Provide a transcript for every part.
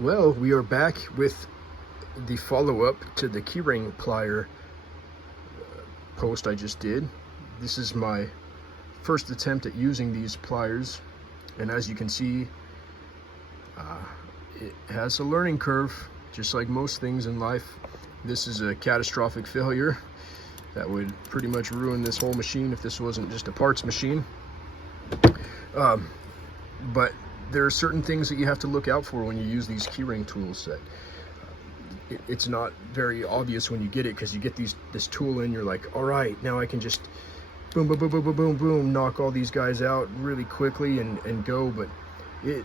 Well, we are back with the follow-up to the keyring plier post I just did. This is my first attempt at using these pliers, and as you can see, it has a learning curve, just like most things in life. This is a catastrophic failure that would pretty much ruin this whole machine if this wasn't just a parts machine. But there are certain things that you have to look out for when you use these keyring tools that it's not very obvious when you get it, because you get this tool in, you're like, all right, now I can just boom, boom, boom, boom, boom, boom, boom, knock all these guys out really quickly and go. But it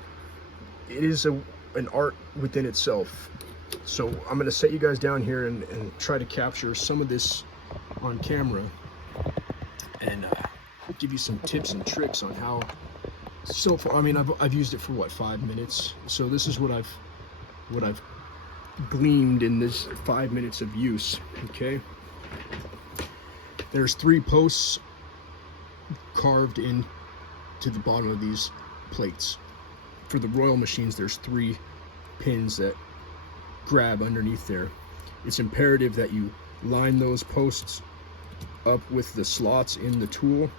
is an art within itself. So I'm going to set you guys down here and try to capture some of this on camera and give you some tips and tricks on how. So far, I mean, I've used it for what, 5 minutes. So this is what I've gleaned in this 5 minutes of use. Okay, there's 3 posts carved in to the bottom of these plates. For the Royal machines, there's 3 pins that grab underneath there. It's imperative that you line those posts up with the slots in the tool,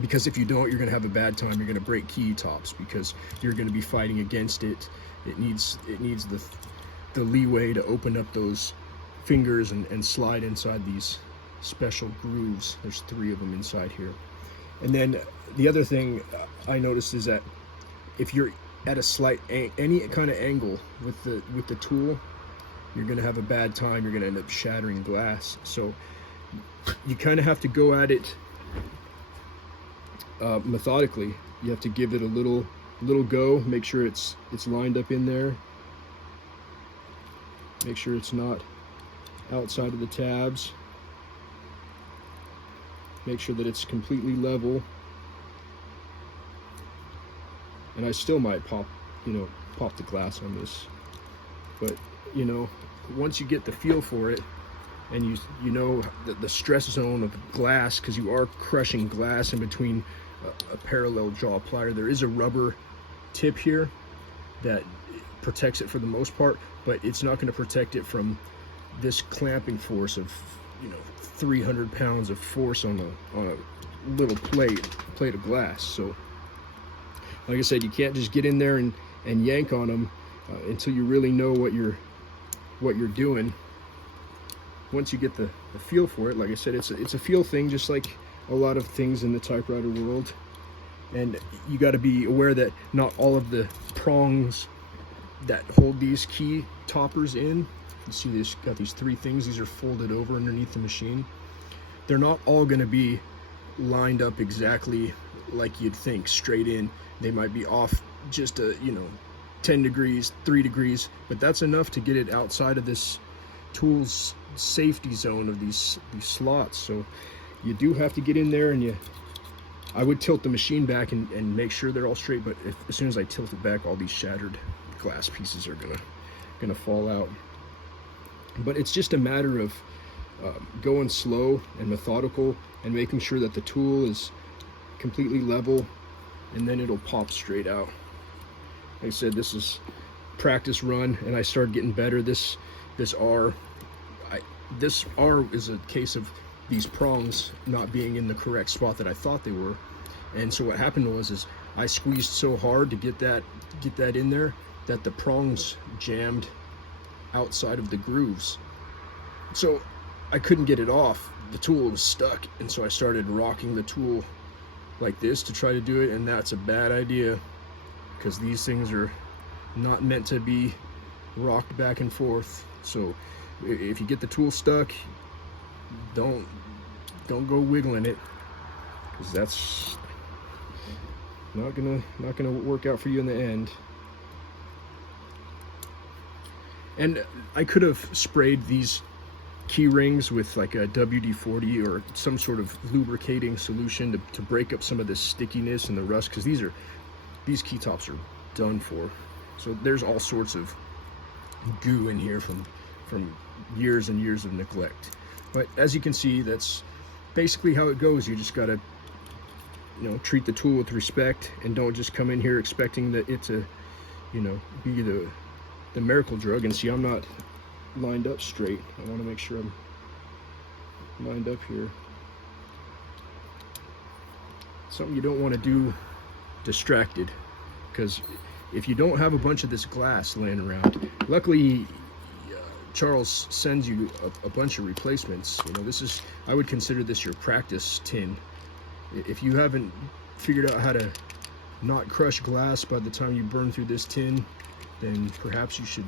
because if you don't, you're going to have a bad time. You're going to break key tops because you're going to be fighting against it. It needs the leeway to open up those fingers and slide inside these special grooves. There's 3 of them inside here. And then the other thing I noticed is that if you're at a slight any kind of angle with the tool, you're going to have a bad time. You're going to end up shattering glass. So you kind of have to go at it methodically. You have to give it a little go. Make sure it's lined up in there. Make sure it's not outside of the tabs. Make sure that it's completely level. And I still might pop the glass on this, but once you get the feel for it, and you know the stress zone of glass, because you are crushing glass in between a parallel jaw plier. There is a rubber tip here that protects it for the most part, but it's not going to protect it from this clamping force of 300 pounds of force on a little plate of glass. So like I said, you can't just get in there and yank on them until you really know what you're doing. Once you get the feel for it, like I said, it's a feel thing, just like a lot of things in the typewriter world. And you got to be aware that not all of the prongs that hold these key toppers in, you see this got these 3 things, these are folded over underneath the machine. They're not all going to be lined up exactly like you'd think, straight in. They might be off just 10 degrees, 3 degrees, but that's enough to get it outside of this tool's safety zone of these slots. So you do have to get in there, and I would tilt the machine back and make sure they're all straight, but as soon as I tilt it back, all these shattered glass pieces are gonna fall out. But it's just a matter of going slow and methodical and making sure that the tool is completely level, and then it'll pop straight out. Like I said, this is practice run, and I started getting better. This R is a case of these prongs not being in the correct spot that I thought they were. And so what happened was I squeezed so hard to get that in there that the prongs jammed outside of the grooves. So I couldn't get it off. The tool was stuck, and so I started rocking the tool like this to try to do it, and that's a bad idea, because these things are not meant to be rocked back and forth. So if you get the tool stuck, don't go wiggling it, because that's not gonna work out for you in the end. And I could have sprayed these key rings with like a WD-40 or some sort of lubricating solution to break up some of the stickiness and the rust, because these key tops are done for. So there's all sorts of goo in here from years and years of neglect. But as you can see, that's basically how it goes. You just gotta treat the tool with respect, and don't just come in here expecting that it to be the miracle drug. And see, I'm not lined up straight. I want to make sure I'm lined up here. Something you don't want to do distracted, because if you don't have a bunch of this glass laying around, luckily Charles sends you a bunch of replacements. You know, this is, I would consider this your practice tin. If you haven't figured out how to not crush glass by the time you burn through this tin, then perhaps you should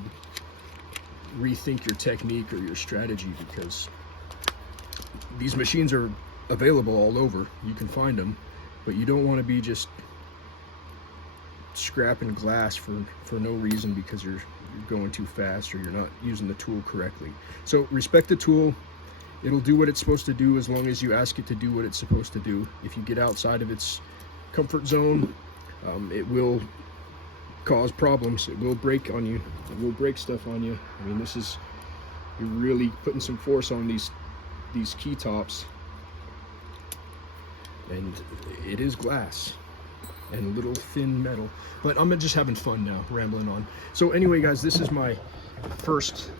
rethink your technique or your strategy, because these machines are available all over. You can find them, but you don't want to be just scrapping glass for no reason because you're going too fast or you're not using the tool correctly. So respect the tool. It'll do what it's supposed to do as long as you ask it to do what it's supposed to do. If you get outside of its comfort zone, it will cause problems. It will break on you. It will break stuff on you. I mean, this is, you're really putting some force on these key tops, and it is glass and little thin metal. But I'm just having fun now, rambling on. So anyway, guys, this is my first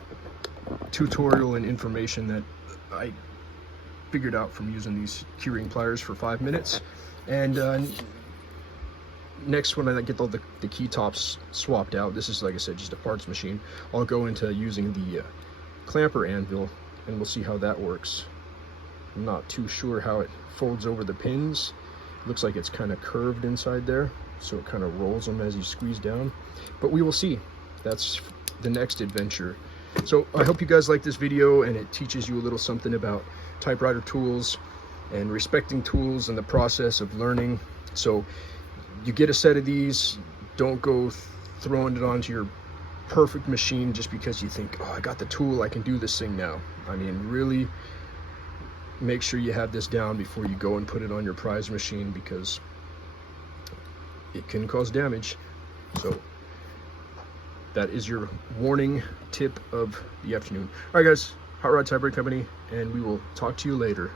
tutorial and information that I figured out from using these keyring pliers for 5 minutes. And next, when I get all the key tops swapped out, this is, like I said, just a parts machine, I'll go into using the clamper anvil, and we'll see how that works. I'm not too sure how it folds over the pins. Looks like it's kind of curved inside there, so it kind of rolls them as you squeeze down, but we will see. That's the next adventure. So I hope you guys like this video and it teaches you a little something about typewriter tools and respecting tools and the process of learning. So you get a set of these, don't go throwing it onto your perfect machine just because you think, oh, I got the tool, I can do this thing now. I mean, really make sure you have this down before you go and put it on your prize machine, because it can cause damage. So that is your warning tip of the afternoon. All right, guys, Hot Rod Typewriter Company, and we will talk to you later.